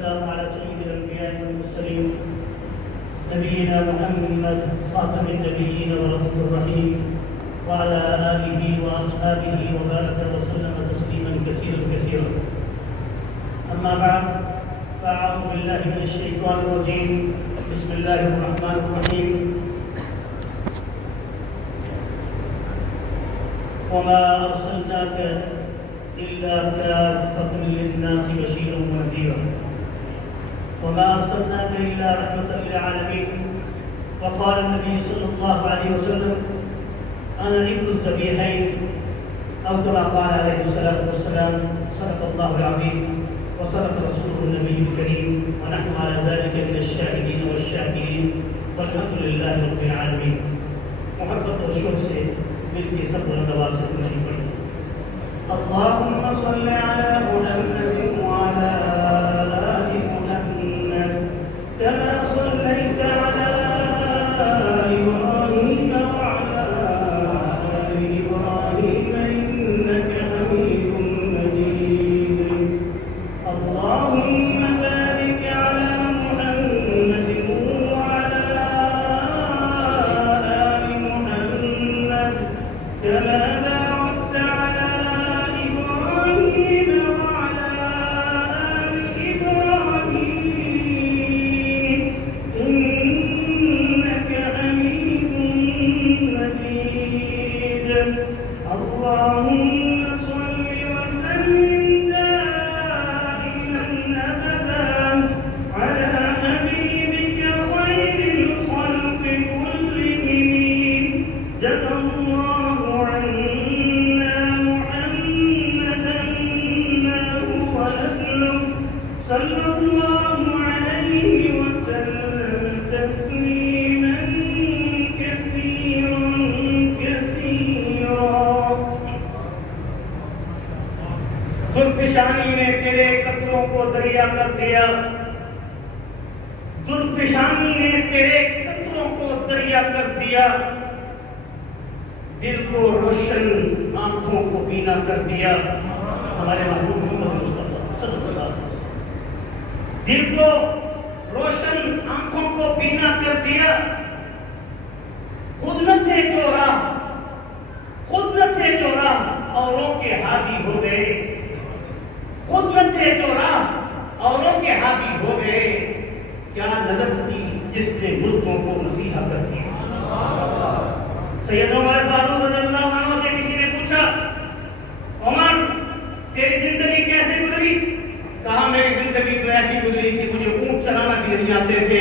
السلام على سيد الأنبياء والمرسلين نبينا محمد خاتم النبيين ورؤوف الرحيم وعلى آله وأصحابه وبارك وسلم تسليما كثيرا أما بعد فأعوذ بالله من الشيطان الرجيم بسم الله الرحمن الرحيم وما أرسلناك إلا كافة للناس بشيرا ونذيرا وما أرسلناك إلا رحمة للعالمين وقال النبي صلى الله عليه وسلم أنا ابن الذبيحين أو كما قال عليه الصلاة والسلام صدق الله العظيم وصدق رسوله النبي الكريم ونحن على ذلك من الشاهدين والشاكرين والحمد لله رب العالمين. محبت و شوق سے مل کے سب دوا سے خوشی پڑی. اللهم صل على محمد وعلى آل محمد كما صليت على إبراهيم وعلى آل إبراهيم إنك حميد مجيد. اللهم بارك على محمد وعلى آل محمد كما باركت على إبراهيم وعلى آل إبراهيم إنك حميد مجيد. اللهم صل وسلم دائما أبدا على حبيبك خير الخلق كلهم. جزا الله عنا محمدا ما هو أهله صلى الله عليه وسلم تسليما كثيرا. زلفشانی نے تیرے قطروں کو دریا کر دیا. زلفشانی نے تیرے قطروں کو دریا کر دیا. دل کو روشن آنکھوں کو بینا کر دیا. ہمارے محبوب محمد مصطفیٰ صلی اللہ علیہ وسلم دل کو روشن آنکھوں کو بینا کر دیا. خود نہ تھے جو راہ اوروں کے ہادی ہو گئے. خود نہ تھے جو راہ اوروں کے ہادی ہو گئے. کیا نظر تھی جس نے ملکوں کو مسیحا کر دیا. سید عمر فاروق رضی اللہ عنہ سے کسی نے پوچھا عمر تیری زندگی کیسے گزری؟ کہا میری زندگی تو ایسی گزری کہ مجھے اونٹ چلانا بھی نہیں آتے تھے.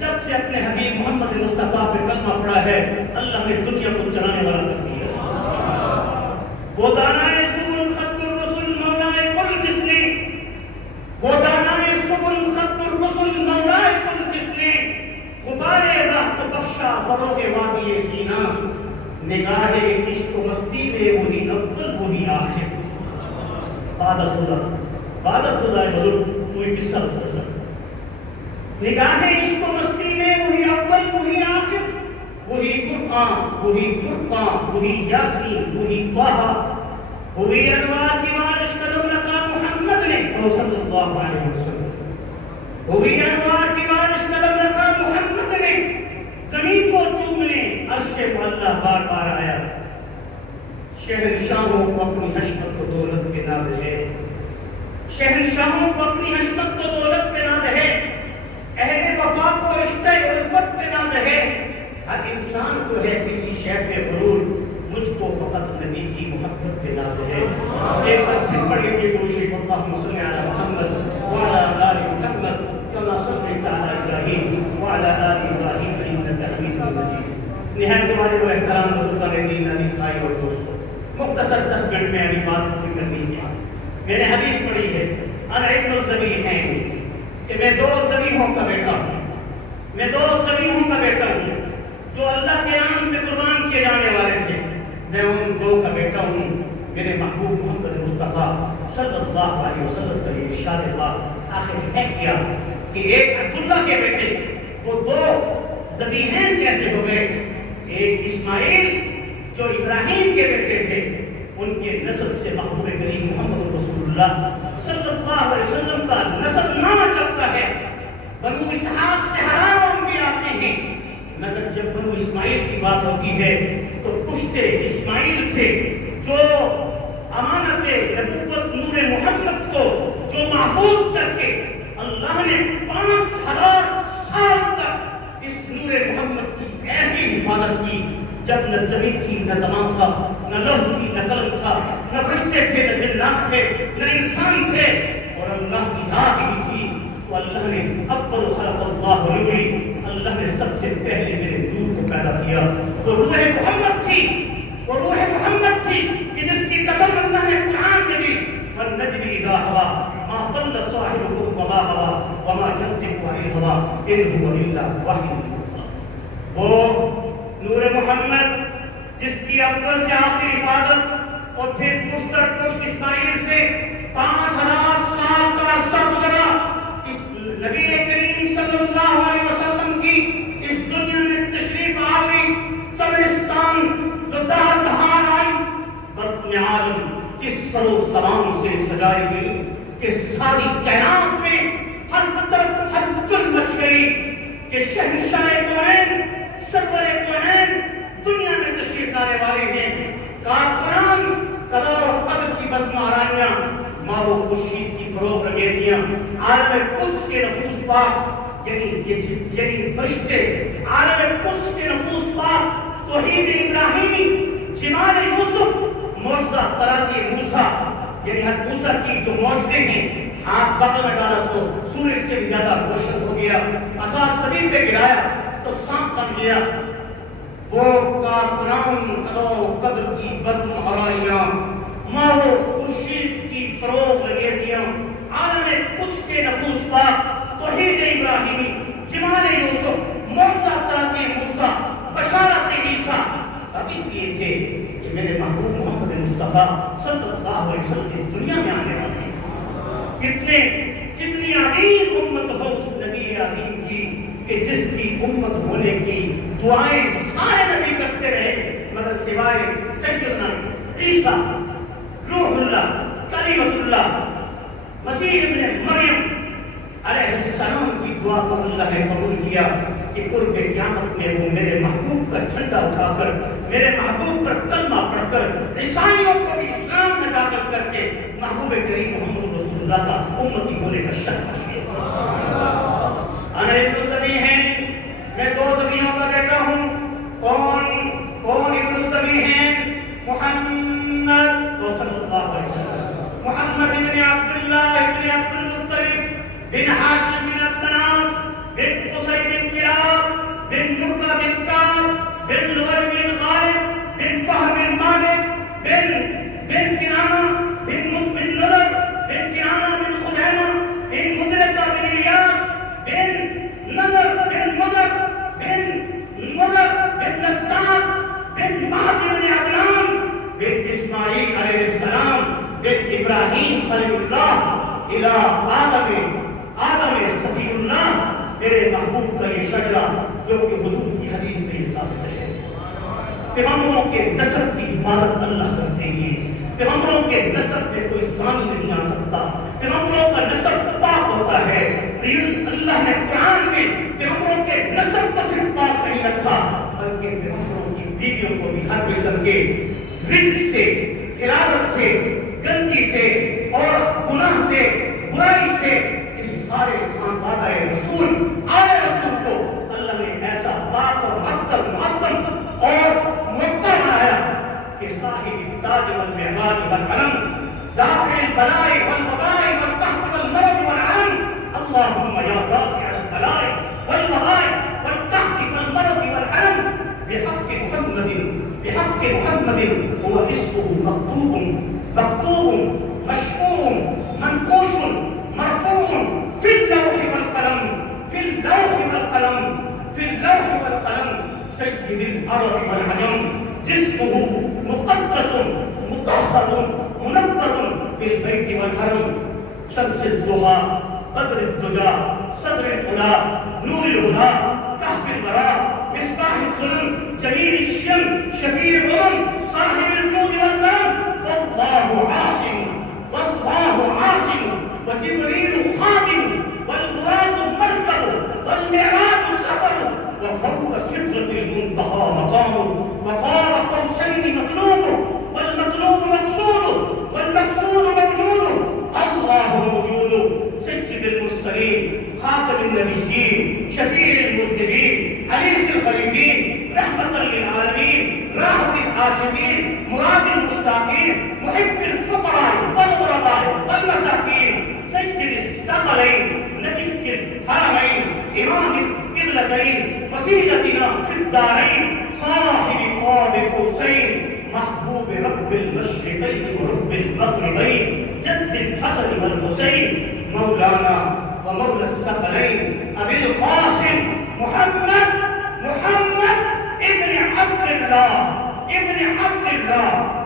جب سے اپنے حبیب محمد مصطفیٰ پہ کلمہ پڑا ہے اللہ نے دنیا کو چلانے والا کر دیا. وہ دانائے سبل ختم الرسل مولائے کل جس نے غبارے راہ کو بخشا فروغ وادی سینا. نگاہ عشق و مستی میں وہی اول وہی آخر. بعد خدا بزرگ کوئی قصہ مختصر. نگاہ عشق و مستی میں وہی اول وہی آخر. وہی قرآن وہی فرقان وہی یاسین وہی طٰہٰ. وہی انوار کی بارش قدم رکھا محمد نے صلی اللہ علیہ وسلم. وہی انوار کی بارش قدم رکھا محمد نے. زمین کو چومنے عرش معلیٰ بار بار آیا. شہنشاہوں کو اپنی حشمت و دولت کے ناز ہے. شہنشاہوں کو اپنی حشمت و دولت پہ ناز ہے. اہل وفا کو رشتہ الفت پہ ناز ہے. ہر انسان کو ہے کسی شے پہ غرور. مجھ کو فقط نبی کی محبت پہ ناز ہے. ایک بار پھر پڑھیں گے درود شریف اللہم صل علی محمد وعلی آل محمد کما صلیت علی ابراہیم وعلی آل ابراہیم انک حمید مجید. نہایت والد و احترام بزرگان دین علی بھائی اور دوستو، مختصر 10 منٹ میں ابھی بات کرنی ہے. میں نے حدیث پڑھی ہے انا ابن الذبیحین کہ میں 2 ذبیحوں کا بیٹا ہوں. میں 2 ذبیحوں کا بیٹا ہوں جو اللہ کے نام پہ قربان کیے جانے والے تھے. میں ان 2 کا بیٹا ہوں. میرے محبوب محمد مصطفیٰ صلی اللہ علیہ وسلم کا یہ ارشاد پاک آخر ہے کیا کہ ایک عبداللہ کے بیٹے وہ 2 ذبیحین کیسے ہو گئے. ایک اسماعیل جو ابراہیم کے بیٹے تھے ان کے نسب سے محبوب کریم محمد رسول اللہ صلی اللہ علیہ وسلم کا نسب نامہ چلتا سے ہزاروں انبیاء آتے ہیں، مگر جب بنو اسماعیل کی بات ہوتی ہے تو پشت اسماعیل سے جو امانت نبوت نور محمد کو جو محفوظ کر کے اللہ نے 5000 سال تک اس نور محمد کی ایسی حفاظت کی، جب نہ زمین تھی نہ زمان تھا، نہ لوح تھی نہ قلم تھا، نہ فرشتے تھے نہ جنات تھے نہ انسان تھے، اور اللہ کی ذات ہی تھی، تو اللہ نے اول خلق اللہ نوری، اللہ نے سب سے پہلے میرے نور کو پیدا کیا، تو روح محمد تھی، وہ روح محمد تھی کہ جس کی قسم اللہ نے قرآن میں دی، والنجم اذا ہوا ما ضل صاحبكم وما هوى وما ينطق عن الهوى ان هو الا وحی یوحی۔ وہ نور محمد جس کی اول سے آخری حفاظت اور پھر پشت اسماعیل سے 5000 سال کا عرصہ گزرا، اس نبی کریم صلی اللہ علیہ وسلم کی اس دنیا میں تشریف آوری، چبرستان جو دہار آئی، بطن عالم کس سر و سلام سے سجائی گئی کہ ساری کائنات میں ہر طرف ہلچل مچ گئی کہ شہنشاہ کونین سرور کونین دنیا میں تشریف لانے والے ہیں، کارکنان قضا و قدر کی بدمارائیاں، مارو خورشید کی فروغ انگیزیاں، عالم قدس کے نفوس پاک، یعنی فرشتے عالم قدس کے نفوس پاک، توحید ابراہیمی، جمال یوسف، معجزہ ترازی موسیٰ، یعنی حضرت موسیٰ کی جو معجزے ہیں، ہاتھ بغل میں ڈالا تو سورج سے بھی زیادہ روشن ہو گیا، عصا زمین پہ گرایا تو سانپ بن گیا، وہ کارکنان قضا و قدر کی بزم آرائیاں، مارو خورشید کی فروغ انگیزیاں، عالم قدس کے نفوس پاک، توحید ابراہیمی، جمال یوسف، معجزہ ترازی موسیٰ، بشارت عیسیٰ، سب اس لیے تھے کہ میرے محبوب محمد مصطفیٰ صلی اللہ علیہ وسلم اس دنیا میں آنے والے ہیں۔ کتنی عظیم امت ہو اس نبی عظیم کی کہ جس کی امت ہونے کی دعائیں سارے نبی کرتے رہے، مگر سوائے سیدنا عیسیٰ روح اللہ کلمۃ اللہ مسیح ابن مریم علیہ السلام کی دعا کو اللہ نے قبول کیا کہ قرب قیامت میں وہ میرے محبوب کا جھنڈا اٹھا کر، میرے محبوب پر کلمہ پڑھ کر، عیسائیوں کو بھی اسلام میں داخل کر کے محبوب کریم محمد رسول اللہ کا امتی ہونے کا شرف حاصل کیا۔ انا ابن الزبی ہیں، میں 2 زبیوں کا بیٹا ہوں۔ کون ابن الزبی ہیں؟ محمد صلی اللہ علیہ وسلم، محمد ابن عبداللہ ابن عبد المطلب بن ہاشم بن عبد مناف بن قصی بن کلاب بن مرہ بن کعب بن لؤی بن غالب بن فہر بن مالک بن کنانہ بن نضر بن کنانہ بن خزیمہ بن مدرکہ بن الیاس بن نضر بن مضر بن نسار بن مہدی بن عدنان بن اسماعیل علیہ السلام بن ابراہیم خلیل اللہ الی آدم صفی اللہ، میرے محبوب کا یہ شجرہ جو کہ حضور کی حدیث سے ثابت ہے۔ پیغمبروں کے نسب کی حفاظت اللہ کرتے ہیں، پیغمبروں کے نسب میں کوئی ثانی نہیں آ سکتا، پیغمبروں کا نسب پاک ہوتا ہے۔ اللہ نے قرآن میں پیغمبروں کے نسب کو صرف پاک نہیں رکھا، بلکہ پیغمبروں کی بیویوں کو بھی ہر قسم کے رجس سے، خرابت سے، گندگی سے اور گناہ سے، برائی سے، اس سارے خاندان رسول آئے رسول کو اللہ نے ایسا پاک اور معطر معصم اور معطر بنایا کہ صاحب تاج والمعراج والعلم دافع البلاء والوباء والقحط والمرض والعلم، اللهم یا دافع البلاء والوباء والقحط والمرض والعلم بحق محمد هو اسمه مكتوب مشكور منقوش مرفوع في اللوح والقلم سيد العرب والعجم، جسمه مقدس مطهر منور في البيت والحرم، شمس الضحى بدر الدجى صدر الهدى نور الهدى كهف البراء مصباح الظلم جميل الشم شفيع الامم صاحب الجود والكرم، والله عاصم وجبريل خادم والبراق مركب والمعراج المرسلين خاتم النبيين شفيع المذنبين أنيس الغريبين رحمة للعالمين راحة العاشقين مراد المشتاقين محب الفقراء والغرباء والمساكين سيد الثقلين نبي الحرمين إمام القبلتين وسيلتنا في الدارين صاحب قاب قوسين محبوب رب المشرقين ورب المغربين جد الحسن والحسين مولانا ومولى الثقلين أبي القاسم محمد ابن عبد الله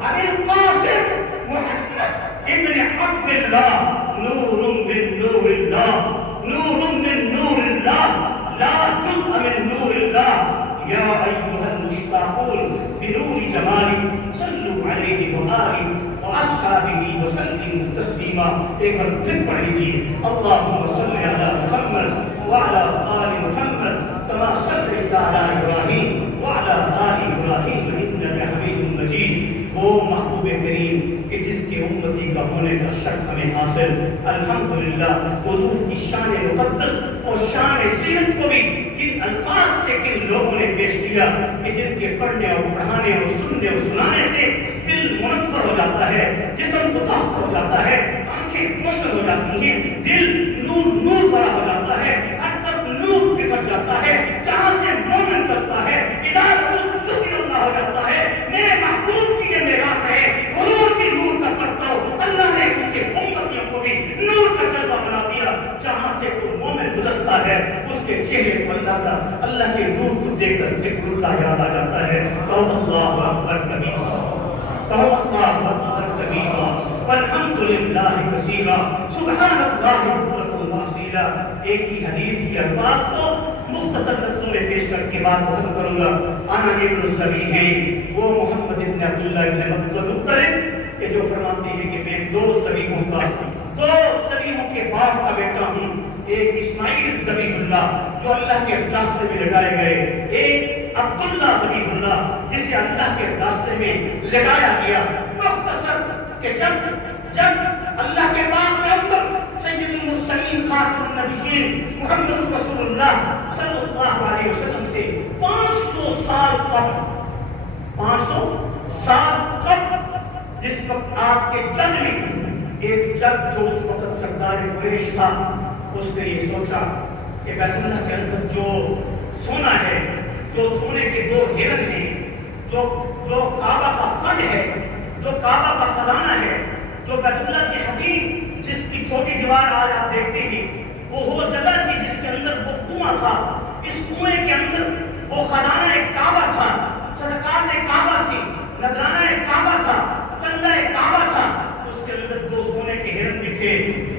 أبي القاسم محمد ابن عبد الله نور من نور الله لا جزء من نور الله يا أيها المشتاقون بنور جمالي صلوا عليه وآله وأصحابه وسلموا تسليما. ایک بار پھر پڑھ لیجیے اللهم صل على محمد وعلى آل محمد كما صليت على إبراهيم وعلى آل إبراهيم إنك حميد مجيد. وہ محبوب کریم کہ جس کے امتی کا ہونے کا شرف ہمیں حاصل الحمدللہ. حضور کی شان مقدس اور شان سیرت کو بھی کن الفاظ سے کن لوگوں نے پیش کیا کہ جن کے پڑھنے اور پڑھانے اور سننے اور سنانے سے دل منور ہو جاتا ہے, جسم متحر ہو جاتا ہے, آنکھیں روشن ہو جاتی ہیں, دل نور بڑا ہو جاتا ہے, ہر طرف نور بکھر جاتا ہے, جہاں سے مومن چلتا ہے ذکر اللہ ہو جاتا ہے. میرے محبوب کی یہ میراث ہے, حضور کی نور کا پرتو اللہ نے اس کے امتیوں کو بھی نور کا جلوہ بنا دیا. جہاں سے کوئی مومن گزرتا ہے اس کے چہرے کو اللہ کے نور کو دیکھ کر ذکر اللہ یاد آ جاتا ہے. اللہ اکبر کبیرہ, اللہ اکبر کبیرہ والحمد للہ کثیرا سبحان اللہ بکرۃ واصیلا. ایک ہی حدیث کے الفاظ کو مختصر لفظوں میں پیش کر کے بات ختم کروں گا. انا ابن الزبیح ہے وہ محمد ابن عبداللہ ابن مطلب کہ جو فرماتے ہیں کہ میں دو زبیحوں کے باپ کا بیٹا ہوں. ایک اسماعیل ذبیح اللہ جو اللہ کے راستے میں لگائے گئے, ایک عبداللہ ذبیح اللہ جسے اللہ کے راستے میں لگایا گیا. مختصر کہ جب اللہ کے باپ میں اندر سید المرسلین خاتم النبیین محمد رسول اللہ صلی اللہ علیہ وسلم سے 500 سال قبل جس وقت آپ کے جنگ میں ایک جگ جو اس وقت سردار قریش تھا اس نے یہ سوچا کہ بیت اللہ کے اندر جو سونا ہے, جو سونے کے 2 ہرن ہیں, جو کعبہ کا فن ہے, جو کعبہ کا خزانہ ہے, جو بیت اللہ کی حدیث جس کی چھوٹی دیوار آج آپ دیکھتے ہیں وہ جگہ تھی جس کے اندر وہ کنواں تھا. اس کنویں کے اندر وہ خزانہ ایک کعبہ تھا, صدقات ایک کعبہ تھی, نذرانہ ایک کعبہ تھا, چندہ ایک کعبہ تھا. اس کے اندر 2 سونے کے ہرن بھی تھے,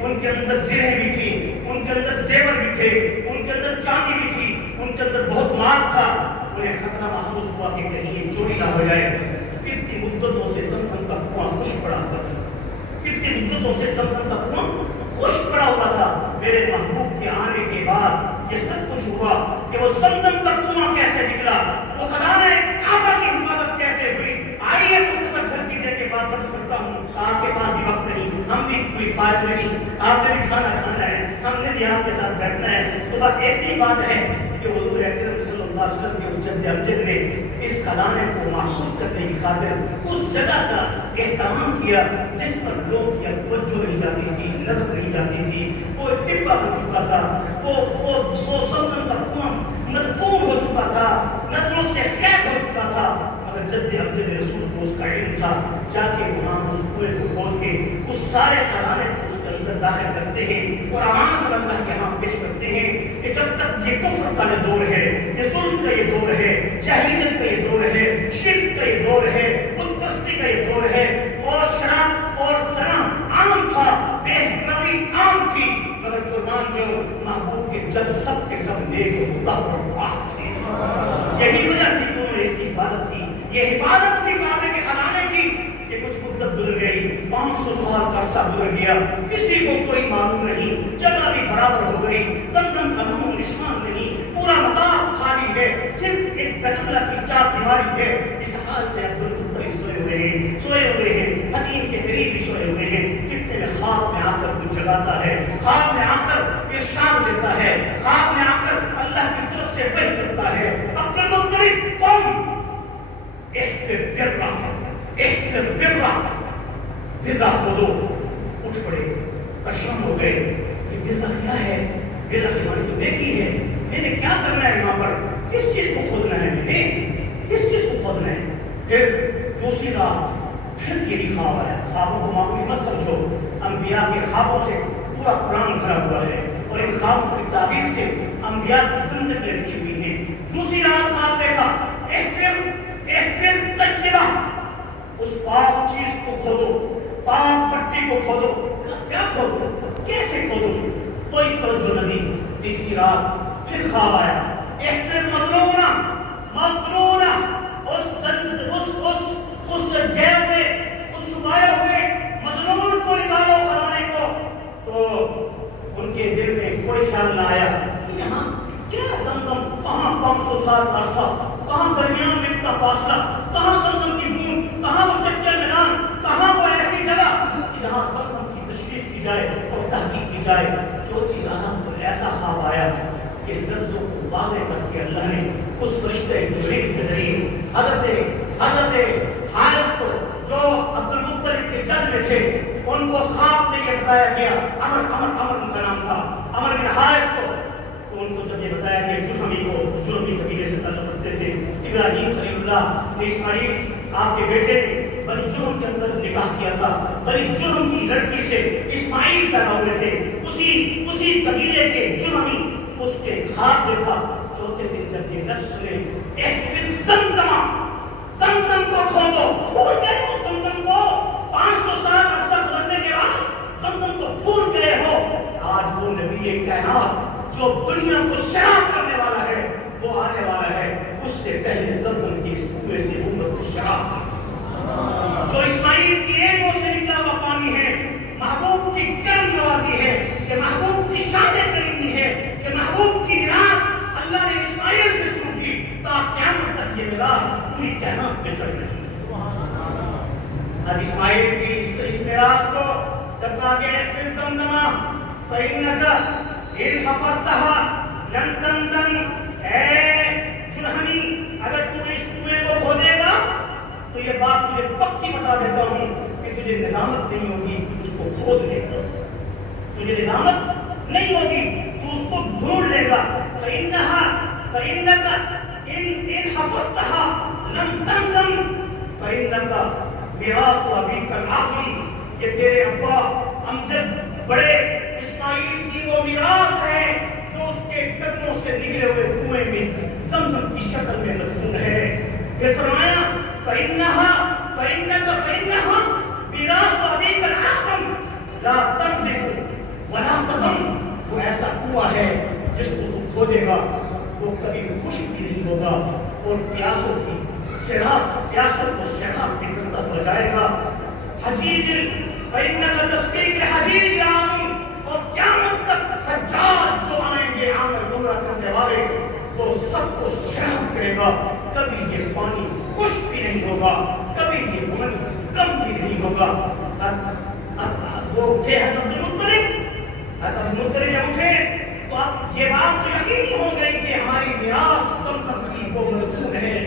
ان کے اندر زرہیں بھی تھی, ان کے اندر زیور بھی تھے, ان کے اندر چاندی بھی تھی, ان کے اندر بہت مال تھا. انہیں خطرہ محسوس ہوا کہ کہیں یہ چوری نہ ہو جائے. کتنی مدتوں سے زمزم کا کنواں خشک پڑا ہوا تھا, کتنی مدتوں سے زمزم کا کنواں خشک پڑا ہوا تھا. میرے محبوب کے آنے کے بعد یہ سب کچھ ہوا کہ وہ زمزم کا کنواں کیسے نکلا, وہ خزانہ کعبہ کی حفاظت کیسے ہوئی. آئیے مختصر جھلکی کے بعد ختم کرتا ہوں. آپ کے پاس بھی وقت نہیں, ہم بھی کوئی فائدہ نہیں, آپ نے بھی کھانا کھانا ہے, ہم نے بھی آپ کے ساتھ بیٹھنا ہے. تو بس ایک ہی بات ہے کہ حضور اکرم صلی اللہ علیہ وسلم کے اس جد امجد نے اس خزانے کو محفوظ کرنے کی خاطر اس جگہ کا اہتمام کیا جس پر لوگ کی توجہ نہیں جاتی تھی, نظر نہیں جاتی تھی. وہ ٹبا ہو چکا تھا, وہ زمزم کا کنواں مدفون ہو چکا تھا, نظروں سے غائب ہو چکا تھا. مگر جد امجد رسول کو اس کا علم تھا, جا کے وہاں اس کنویں کو کھول کے اس سارے خزانے کو اس کے اندر داخل کرتے ہیں اور امان اللہ کے ہاں پیش کرتے ہیں کہ جب تک یہ کفر کا یہ دور ہے, یہ ظلم کا یہ دور ہے, جاہلیت کا یہ دور ہے, شرک کا یہ دور ہے, بت پرستی کا یہ دور ہے, اور شراب اور زنا عام تھا, بے روی عام تھی, مگر قربان جو محبوب کے جب سب کے سب نیک اور پاک تھے. یہی وجہ تھی کہ انہوں نے اس کی حفاظت کی. یہ حفاظت تھی کعبے کے خزانے کی کہ کچھ مدت گزر گئی, 500 سال کا عرصہ گزر گیا, کسی کو کوئی معلوم نہیں, جگہ بھی برابر ہو گئی, زمزم کا نام و نشان نہیں, پورا مطاف خالی ہے, صرف ایک بیت اللہ کی 4 دیواری ہے. اس حال میں عبدالمطلب سوئے ہوئے ہیں, حکیم کے قریب بھی سوئے ہوئے ہیں. کتنے میں خواب میں آ کر کچھ جگاتا ہے, خواب میں آ کر ارشاد دیتا ہے، خواب میں آ کر اللہ کی طرف سے وحی کرتا ہے، عبد المطلب قوم احفر برا، احفر برا، برا کھودو، اٹھ پڑے، پریشان ہو گئے کہ برا کیا ہے، برا ہماری تو نیکی ہے، میں نے کیا کرنا ہے یہاں پر، کس چیز کو کھودنا ہے، میں نے کس چیز کو کھودنا ہے۔ پھر دوسری رات پھر یہی خواب آیا، خوابوں کو معمولی مت سمجھو، انبیاء کے خوابوں سے پورا قرآن بھرا ہوا ہے اور ان خوابوں کی تعبیر سے انبیاء کی زندگی رکھی ہوئی ہے۔ دوسری رات خواب دیکھا، احفر تجربہ، اس پاک چیز کو کھودو، پاک پٹی کو کھودو، کیا کھودو، کیسے کھودو، کوئی توجہ نہیں۔ تیسری رات پھر خواب آیا، احفر مظلومہ، مظلومہ، اس جیب میں اس چھپائے ہوئے مظلوم کو نکالو خزانے کو۔ تو ان کے دل میں کوئی خیال نہ آیا کہ یہاں کیا زمزم، کہاں 500 سال کا عرصہ، کہاں درمیان میں اتنا فاصلہ، کہاں زمزم کی بوند، کہاں وہ چکر میدان، کہاں وہ ایسی جگہ جہاں زمزم کی تشخیص کی جائے اور تحقیق کی جائے۔ چوتھی رات تو ایسا خواب آیا کہ لفظوں کو واضح کر کے اللہ نے اس فرشتے جبریل کے ذریعے حضرت حارث کو جو عبد المطلب کے جد میں تھے ان کو خواب میں یہ بتایا گیا، عمر ان کا نام تھا، عمر بن حارث کو، تو ان کو جب یہ بتایا گیا، جرہمی قبیلے سے تعلق رکھتے تھے، ابراہیم خلیل اللہ نے اسماعیل آپ کے بیٹے نے بنی جرہم کے اندر نکاح کیا تھا، بنی جرہم کی لڑکی سے اسماعیل پیدا ہوئے تھے، اسی قبیلے کے جرہمی، اس کے خواب دیکھا۔ چوتھے دن جب یہ لفظ سنے، زمزم کو کھودو، بھول گئے ہو زمزم کو، 500 سال عرصہ گزرنے کے بعد زمزم کو بھول گئے ہو۔ آج وہ نبی کائنات جو دنیا کو شراب کرنے والا ہے وہ آنے والا ہے، اس سے پہلے زمزم کی اس کنویں سے امت کو شراب کی، جو اسماعیل کی اینٹوں سے نکلا ہوا پانی ہے، محبوب کی کرم نوازی ہے، کہ محبوب کی شان کریمی ہے، کہ محبوب کی میراث اللہ نے اسماعیل سے شروع کی، تا قیامت تک یہ میراث پوری کائنات میں چل رہی ہے۔ اب اسماعیل کی اس میراث کو جب کہا گیا پھر زمزمہ فإنك إن حفرتها لن تندم، اے جرہمی اگر تو اس کنویں کو کھودے گا تو یہ بات تجھے پکی بتا دیتا ہوں کہ تجھے ندامت نہیں ہوگی اس کو کھود لے گا، تجھے ندامت نہیں ہوگی، تو اس کو ڈھونڈ لے گا۔ فإنك إن حفظتها لم تندم فإنك میراث أبيك العظيم، یہ تیرے ابا امجد بڑے اسماعیل کی وہ میراث ہے جو اس کے قدموں سے نکلے ہوئے کنویں میں زمزم کی شکل میں مدفون ہے۔ پھر فرمایا فإنك میراث أبيك العظيم لا تنزف ولا تغم، وہ ایسا کنواں ہے جس کو تو کھودے گا وہ کبھی خشک بھی نہیں ہوگا اور پیاسوں کی پیاسوں کو سیراب بھی کرتا ہو جائے گا۔ حجیج فإنك تسقيك حجیج عام، اور قیامت تک حجاج جو آئیں گے عامر عمرہ کرنے والے وہ سب کو سیراب کرے گا، کبھی یہ پانی خشک بھی نہیں ہوگا، کبھی یہ پانی کم بھی نہیں ہوگا۔ وہ اٹھے حضرت المطلب اٹھے تو اب یہ بات تو یقینی ہو گئی کہ ہماری میراث زمزم کی وہ مدفون ہے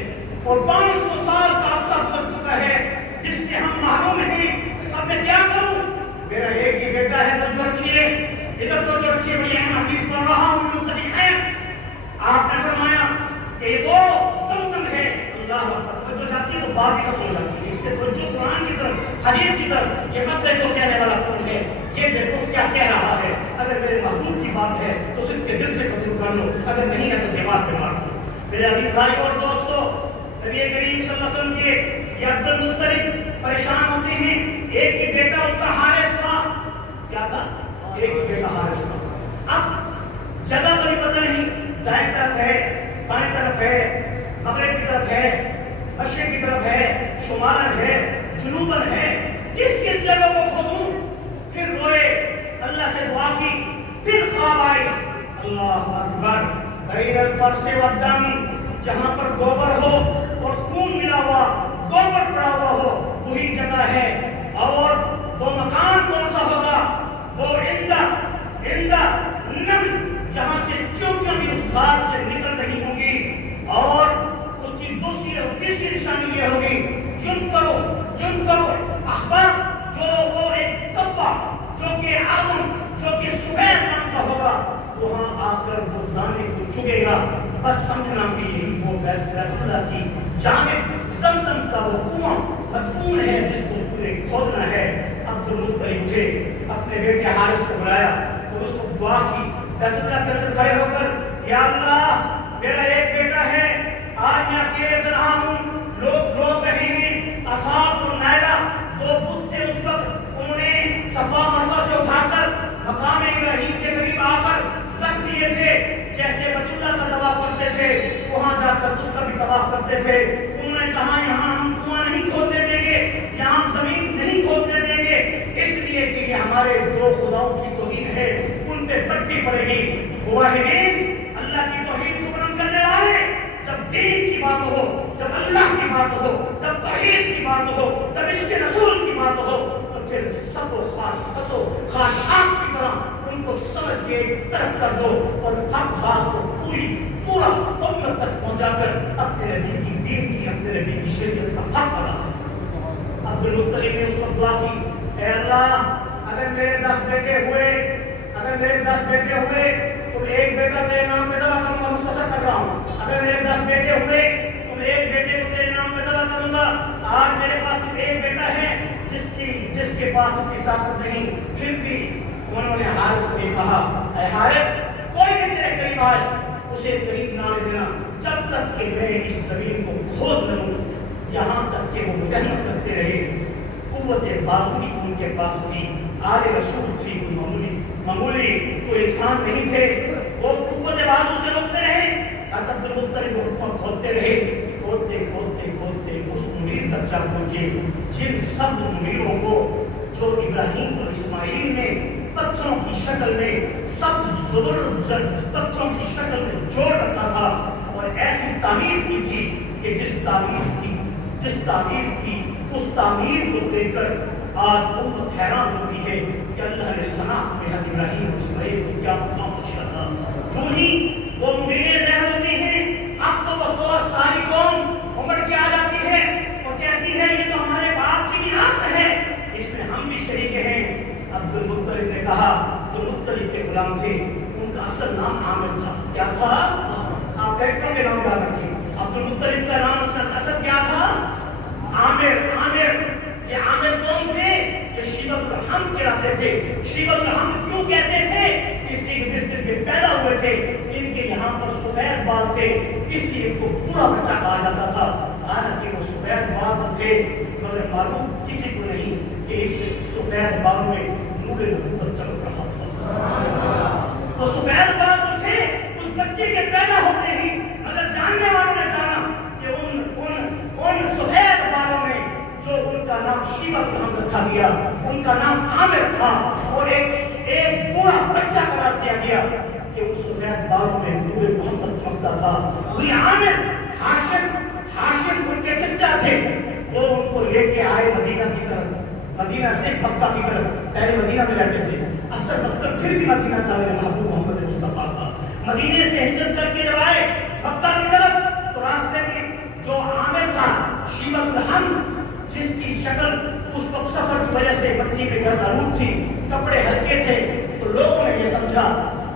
اور 500 سال کا عرصہ گزر چکا ہے جس سے ہم محروم ہیں۔ اب میں کیا کروں؟ میرا ایک ہی بیٹا ہے، توجہ رکھیے، ادھر توجہ رکھیے، بڑی اہم حدیث پڑھ رہا ہوں آپ نے فرمایا کہ وہ زمزم ہے، اللہ توجہ جاتی ہے تو بات ختم ہو جاتی ہے، اس سے توجہ قرآن کی طرف، حدیث کی طرف، یہ مت دیکھو کہنے والا کون ہے، یہ دیکھو کیا کہہ رہا ہے۔ اگر میرے محبوب کی بات ہے تو صرف کے دل سے قبول کر لو، اگر نہیں ہے تو دیوار پہ مار دو۔ میرے عزیز بھائی اور دوستو، نبی کریم صلی اللہ علیہ وسلم کے یہ عبد المطلب پریشان ہوتے ہیں، ایک ہی بیٹا ان کا حارث تھا، کیا تھا؟ ایک ہی بیٹا حارث تھا۔ اب جگہ تو نہیں پتہ نہیں، دائیں طرف ہے، بائیں طرف ہے، مغرب کی طرف ہے، مشرق کی طرف ہے، شمالن ہے، جنوبن ہے، کس جگہ کو کھودوں؟ پھر روئے، اللہ سے دعا کی، پھر خواب آئی، اللہ اکبر، غیر الفرش والدم، جہاں پر گوبر ہو اور خون ملا ہوا، گوبر پڑا ہوا ہو، وہی جگہ ہے، اور وہ مکان کون سا ہوگا؟ وہ عند جہاں سے چونکیاں بھی اس غار سے نکل رہی ہوں گی، اور اس کی دوسری اور تیسری نشانی یہ ہوگی، یوں کرو احباب، جو وہ ایک کبا جو کہ آدم جو کہ سفید رنگ کا ہوگا، وہاں آ کر وہ دانے کو چگے گا، بس سمجھنا کہ یہی وہ بیت اللہ کی جانب زمزم کا وہ کنواں مدفون ہے جس کو پورے کھودنا ہے۔ عبدالمطلب اٹھے، اپنے بیٹے حارث کو بلایا اور اس کو دعا کی، بیت اللہ کے اندر کھڑے ہو کر، یا اللہ میرا ایک بیٹا ہے، آج میں اکیلے تنہا ہوں، لوگ رو رہے ہیں، اصحاب اور نائلہ دو بت تھے اس وقت، انہوں نے صفا مروہ سے اٹھا کر مقام ابراہیم کے قریب آ کر رکھ دیے تھے، جیسے بیت اللہ کا طواف کرتے تھے وہاں جا کر اس کا بھی طواف کرتے تھے۔ انہوں نے کہا یہاں ہم کنواں نہیں کھودنے دیں گے، یہاں ہم زمین نہیں کھودنے دیں گے، اس لیے کہ یہ ہمارے دو خداؤں کی توہین ہے، ان پہ پٹی پڑے گی۔ موحدین، اللہ کی توحید کو بلند کرنے والے، جب دین کی بات ہو، جب اللہ کی بات ہو، جب توحید کی بات ہو، جب اس کے رسول کی بات ہو، تو پھر سب کو خاص کی طرح ان کو سمجھ کے ایک طرف کر دو اور حق بات کو پورا امت تک پہنچا کر اپنے نبی کی دین کی، اپنے نبی کی شریعت کا حق ادا کرو۔ عبدالمطلب نے اس وقت دعا کی، اے اللہ اگر میرے 10 بیٹے ہوئے تو ایک بیٹا تیرے نام پہ ذبح کروں گا، مختصر کر رہا ہوں، اگر میرے 10 بیٹے ہوئے تو ایک بیٹے کو تیرے نام پہ ذبح کروں گا۔ آج میرے پاس صرف ایک بیٹا ہے جس کے پاس اتنی طاقت نہیں، پھر بھی انہوں نے حارث کو یہ کہا، اے حارث کوئی بھی تیرے قریب آئے اسے قریب نہ آنے دینا جب تک کہ میں اس زمین کو کھود نہ لوں، یہاں تک کہ وہ مجاہدت کرتے رہے۔ قوت بازو بھی ان کے پاس تھی، آل رسول تھی، کوئی معمولی کوئی انسان نہیں تھے، وہ قوت بازو سے روکتے رہے۔ عبدالمطلب وہ کھودتے رہے، کھودتے اس منیر تک جا پہنچے جن سب منیروں کو جو ابراہیم اور اسماعیل نے پتھروں کی شکل میں سبز زبرجد پتھروں کی شکل میں جوڑ رکھا تھا، اور ایسی تعمیر کی تھی کہ جس تعمیر کی اس تعمیر کو دیکھ کر آج امت حیران ہوتی ہے کہ اللہ نے صنعت میں ابراہیم اور اسماعیل کو کیا مقام بخشا تھا۔ جو ہی وہ منیریں ظاہر ہوتی ہیں، اب تو وہ ساری قوم امٹ کے آ جاتی ہے اور کہتی ہے یہ تو ہمارے باپ کی میراث ہے، اس میں ہم بھی شریک ہیں۔ عبدالمطلب نے کہا، عبدالمطلب کے غلام تھے، ان کا اصل نام عامر تھا۔ کیا تھا؟ آپ کیریکٹروں کے نام یاد رکھیں۔ عبدالمطلب کا نام اصل کیا تھا؟ عامر۔ یہ عامر کون تھے؟ یہ شیبۃ الحمد کہلاتے تھے۔ شیبۃ الحمد کیوں کہتے تھے؟ اس لیے کہ جس دن یہ پیدا ہوئے تھے ان کے یہاں پر سفید بال تھے، اس لیے ان کو پورا بچہ کہا جاتا تھا۔ حالانکہ وہ سفید بال تھے مگر معلوم کسی کو نہیں کہ اس سفید بالوں میں نور نبوت چمک رہا تھا۔ وہ سفید بال تو تھے اس بچے کے پیدا ہوتے ہی، مگر جاننے والوں نے جانا کہ ان سفید بالوں میں جو ان کا نام شیبۃ الحمد رکھا گیا، ان کا نام عامر تھا، اور ایک پورا بچہ قرار دیا گیا کہ اس سفید بالوں میں نور محمد چمکتا تھا۔ وہی عامر ہاشم ان کے چچا تھے، وہ ان کو لے کے آئے مدینہ کی طرف، مدینہ سے مکہ کی طرف۔ پہلے مدینہ میں رہتے تھے، اصل مسکن پھر بھی مدینہ تھا، میرے محبوب محمد مصطفیٰ کا۔ مدینے سے ہجرت کر کے جب آئے مکہ کی طرف تو راستے میں جو عامر تھا شیبۃ الحمد، جس کی شکل اس وقت سفر کی وجہ سے مٹی میں گردانوب تھی، کپڑے ہلکے تھے، تو لوگوں نے یہ سمجھا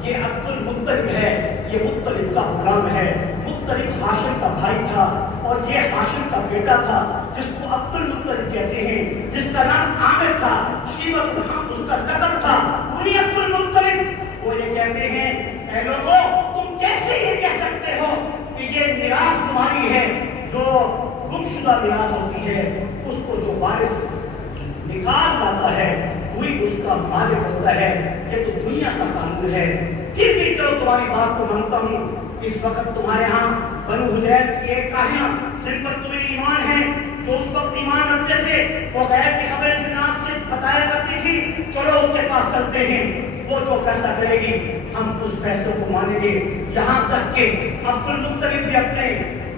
یہ عبدالمطلب ہے، یہ مطلب کا غلام ہے۔ مطلب ہاشم کا بھائی تھا اور یہ ہاشم کا بیٹا تھا جس کو عبدالمطلب کہتے ہیں، جس کا نام عامر تھا، شیبۃ الحمد اس کا لقب تھا، وہی عبدالمطلب۔ وہ یہ کہتے ہیں اے لوگوں تم کیسے یہ کہہ سکتے ہو کہ یہ میراث تمہاری ہے؟ جو گمشدہ میراث ہوتی ہے اس کو جو وارث نکال لاتا ہے وہی اس کا مالک ہوتا ہے، یہ تو دنیا کا قانون ہے۔ پھر بھی چلو تمہاری بات کو مانتا ہوں، اس وقت تمہارے ہاں بنو حذیل کی ایک کہانیاں جن پر تمہیں ایمان ہے، جو اس وقت ایمان رکھتے تھے، وہ غیب کی خبریں جنات سے بتایا کرتی تھی، چلو اس کے پاس چلتے ہیں، وہ جو فیصلہ کرے گی ہم اس فیصلے کو مانیں گے۔ یہاں تک کہ عبدالمطلب بھی اپنے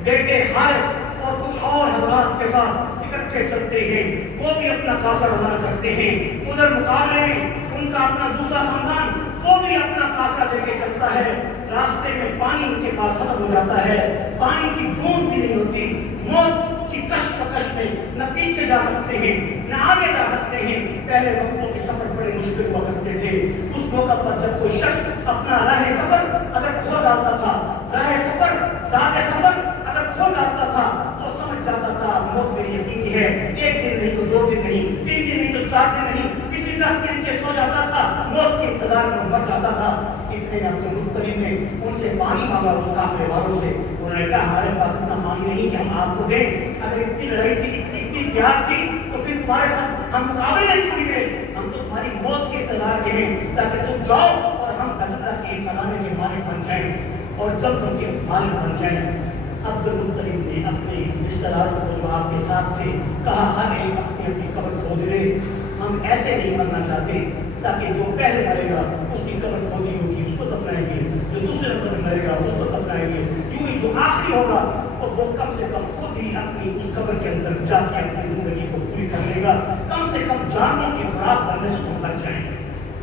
بیٹے حارث اور کچھ اور حضرات کے ساتھ اکٹھے چلتے ہیں، وہ بھی اپنا قافلہ روانہ کرتے ہیں۔ ادھر مقابلے میں ان کا اپنا دوسرا خاندان وہ بھی اپنا قافلہ لے کے چلتا ہے، راستے میں پانی ان کے پاس ختم ہو جاتا ہے، پانی کی بوند بھی نہیں ہوتی، موت کی کشمکش میں نہ پیچھے جا سکتے ہیں نہ آگے جا سکتے ہیں۔ پہلے وقتوں کے سفر بڑے مشکل ہوا کرتے تھے، اس موقع پر جب کوئی شخص اپنا راہ سفر اگر کھو ڈالتا تھا، راہ سفر ذات سفر اگر کھو ڈالتا تھا تو سمجھ جاتا تھا موت میری یقینی ہے، ایک دن نہیں تو 2 دن نہیں، 3 دن نہیں تو 4 دن نہیں، کسی درخت کے نیچے سو جاتا تھا، موت کے انتظار میں مر جاتا تھا۔ اتنے عبدالمطلب نے ان سے پانی مانگا، اس قافلے والوں سے، انہوں نے کہا ہمارے پاس اتنا پانی نہیں کہ ہم آپ کو دیں، اگر اتنی لڑائی تھی، اتنی پیار تھی تو پھر تمہارے ساتھ ہم مقابلے میں کیوں نہیں گئے؟ ہم تو تمہاری موت کے انتظار میں ہیں تاکہ تم جاؤ اور ہم اللہ کے اس خزانے کے مالک بن جائیں اور زمزم کے مالک بن جائیں۔ عبدالمطلب نے اپنے رشتہ داروں کو جو آپ کے ساتھ تھے کہا ہر ایک اپنی اپنی قبر کھود لے، ہم ایسے نہیں مرنا چاہتے تاکہ جو پہلے مرے گا اس کی قبر کھودی ہوگی اس کو دفنائیں گے، جو دوسرے نمبر میں مرے گا اس کو دفنائیں گے، یوں ہی جو آخری ہوگا وہ کم سے کم خود ہی اپنی اس قبر کے اندر جا کے اپنی زندگی کو پوری کر لے گا، کم سے کم جانوروں کی خوراک بننے سے تو بچ جائیں گے۔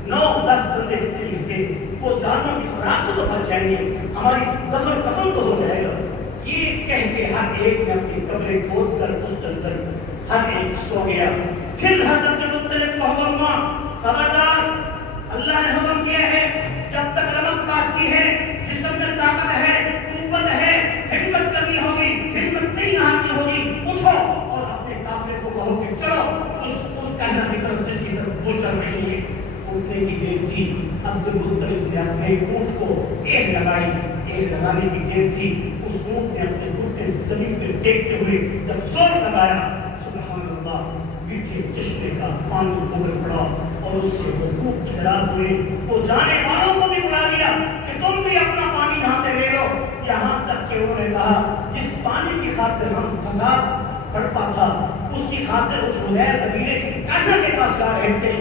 9-10 بندے جتنے بھی تھے وہ جانوروں کی خوراک سے تو بچ جائیں گے، ہماری دفن کفن تو ہو جائے گا۔ یہ کہہ کے ہر ایک نے اپنی قبریں کھود کر اس کے اندر ہر ایک سو گیا۔ پھر حضرت مطلب کو حکم ہوا، خبردار اللہ نے حکم کیا ہے جب تک رمق باقی ہے، جسم میں طاقت ہے، قوت ہے، ہمت کرنی ہوگی، ہمت نہیں ہارنی ہوگی، اٹھو اور اپنے قافلے کو کہو کہ چلو اس کہنا کی طرف جس کی طرف وہ چل رہی ہے۔ اٹھنے کی دیر تھی، عبدالمطلب نے اپنے اونٹ کو ایک لگائی، ایک لگانے کی دیر تھی، اس اونٹ نے اپنے گھٹنے زمین پہ ٹیکتے ہوئے جب زور لگایا، سبحان اللہ، میٹھے چشمے کا پانی ابل پڑا اور اس سے وہ خوب شراب ہوئے۔ وہ جانے والوں کو بھی بلا دیا کہ تم بھی اپنا پانی یہاں سے لے لو، یہاں تک کہ انہوں نے کہا جس پانی کی خاطر ہم فساد بڑھتا تھا اس کی خاطر اس حذیر قبیلے کے کافر کے پاس جا رہے تھے،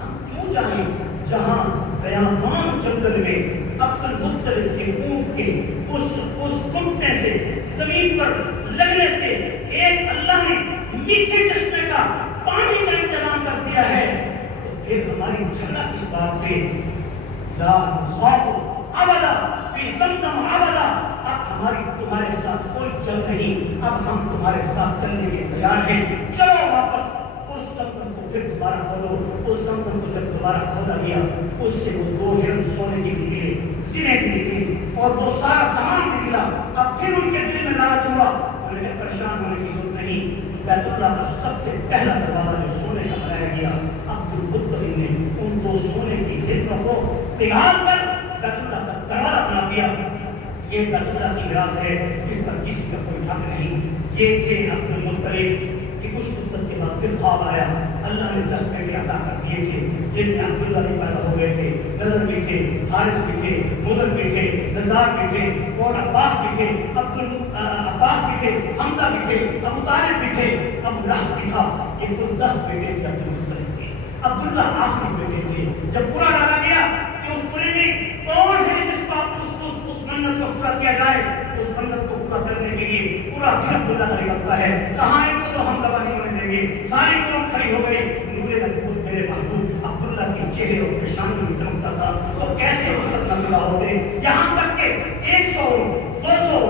ہم کیوں جائیں جہاں بیابان جنگل میں عبدالمطلب کے اونٹ کے اس گھٹنے سے زمین پر لگنے سے ایک اللہ نے میٹھے چشمے کا پانی کا انتظام کر دیا ہے، تو پھر ہماری جھگڑا اس بات پہ لا نخاف ابدا فی زمزم ابدا، اب ہماری تمہارے ساتھ کوئی جنگ نہیں، اب ہم تمہارے ساتھ چلنے کے تیار ہیں، چلو واپس۔ اس زمزم کو پھر دوبارہ کھودو، اس زمزم کو جب دوبارہ کھودا گیا اس سے وہ 2 ہرن سونے کے نکلے، سینے بھی نکلے اور وہ سارا سامان بھی نکلا۔ اب پھر ان کے دل میں لالچ ہوا، انہوں نے پریشان ہونے کی ضرورت نہیں، بیت اللہ کا سب سے پہلا دروازہ جو سونے کا بنایا گیا، عبدالمطلب نے ان 2 سونے کی ہرنوں کو پگھال کر بیت اللہ کا دروازہ بنا دیا۔ یہ بیت اللہ کی میراث ہے، اس پر کسی کا کوئی حق نہیں۔ یہ تھے عبدالمطلب کہ کچھ مدت کے بعد پھر خواب آیا، اللہ نے 10 بیٹے عطا کر دیے تھے جن میں عبداللہ بھی پیدا ہو گئے تھے، نذر بھی تھے، حارث بھی تھے، مدر بھی تھے، نزار بھی تھے اور عباس بھی تھے، عباس بھی تھے، حمزہ بھی تھے، ابو طالب بھی تھے، ابو لہب بھی تھا۔ یہ کل 10 بیٹے تھے عبدالمطلب کے۔ عبداللہ آخری بیٹے تھے۔ جب پورا ڈالا گیا کہ اس پورے میں کون ہے جس کا اس منت کو پورا کیا جائے، اس منت کو پورا کرنے کے لیے پورا دن عبداللہ کا نکلتا ہے، کہاں ان کو تو ہم گواہ نہیں ہونے دیں گے۔ ساری قوم کھڑی ہو گئی، نور مقبول میرے محبوب عبداللہ کے چہرے اور پیشانی میں چمکتا تھا، وہ کیسے اس وقت نظر ہوتے، یہاں تک کہ 100 200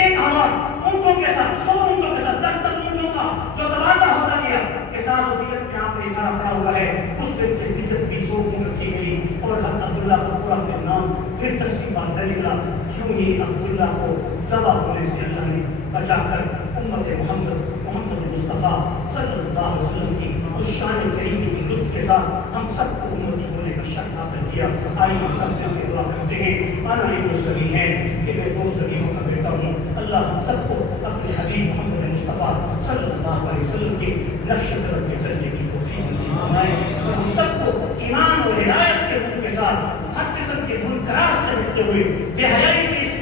1000 اونٹوں کے ساتھ 100 اونٹوں کے ساتھ 10 اونٹوں کا جو تبادلہ ہوتا گیا، احساس و دیت میں آپ نے اشارہ پڑا ہوا ہے، اس دن سے دیت بھی 100 اونٹ رکھی گئی اور حضرت عبداللہ کا پورا نام پھر تصویر بات کر نکلا۔ کیوں ہی عبداللہ کو ذبح ہونے سے اللہ نے بچا کر امت محمد مصطفیٰ صلی اللہ علیہ وسلم کی اس شان کریمی کی لطف کے ساتھ ہم سب کو امتی ہونے کا شرف حاصل کیا۔ آئیے سب مل کے دعا کرتے ہیں، آنا یہ وہ زمین ہے کہ میں 2 زمینوں کا بیٹا ہوں، اللہ ہم سب کو اپنے حبیب محمد مصطفیٰ صلی اللہ علیہ وسلم کے نقش قدم پہ چلنے کی توفیق نصیب فرمائے، اور ہم سب کو ایمان اور ہدایت کے روح کے ساتھ ہر قسم کے منکرات سے بچتے ہوئے، بے حیائی کے اس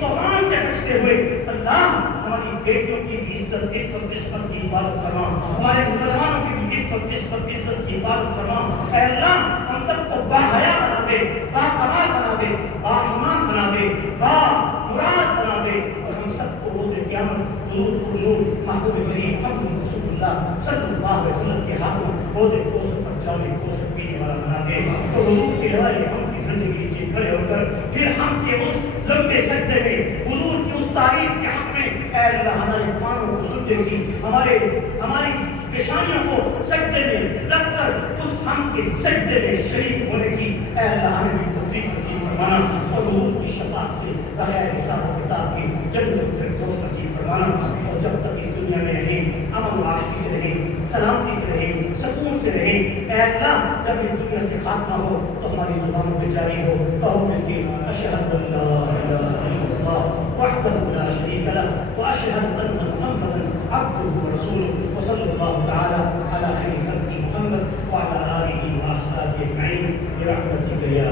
طوفان سے بچتے ہوئے، اللہ ہماری بیٹیوں کی بھی عزت کی حفاظت فرما، ہمارے مسلمانوں کی بھی عزت کی حفاظت فرما۔ اے اللہ ہم سب کو باحیا بنا دے، باکمال بنا دے، با ایمان بنا دے، با مراد بنا دے، اور ہم سب کو روز قیامت حضور نور محبوب کریم محمد رسول اللہ صلی اللہ علیہ وسلم کے ہاتھوں روز چالی کو پینے والا بنا دے. تو حضور کے لائے ہم کی جھنڈے کے نیچے کھڑے ہو کر پھر ہم کے اس لمبے سجدے میں حضور کی اس تعریف کے حق میں اے اللہ ہمارے کانوں کو سجدے کی, ہماری پیشانیوں کو سجدے میں رکھ کر اس ہم کے سجدے میں شریک ہونے کی اے اللہ ہمیں بھی توفیق نصیب فرمانا, اور حضور کی شفاعت سے بغیر حساب و کتاب کی جنت الفردوس نصیب فرمانا. اور جب تک اس دنیا میں رہیں امن و عافیت سے رہیں, سلامتی سے رہیں, سکون سے رہیں, اے اللہ جب اس دنیا سے خاتمہ ہو تو ہماری زبانوں پہ جاری ہو, کہو مل کے اشہد ان لا الہ الا اللہ وحدہ لا شریک لہ واشہد ان محمدا عبدہ ورسولہ وصلی اللہ تعالی علی خیر خلقہ محمد وعلی آلہ واصحابہ اجمعین برحمتک یا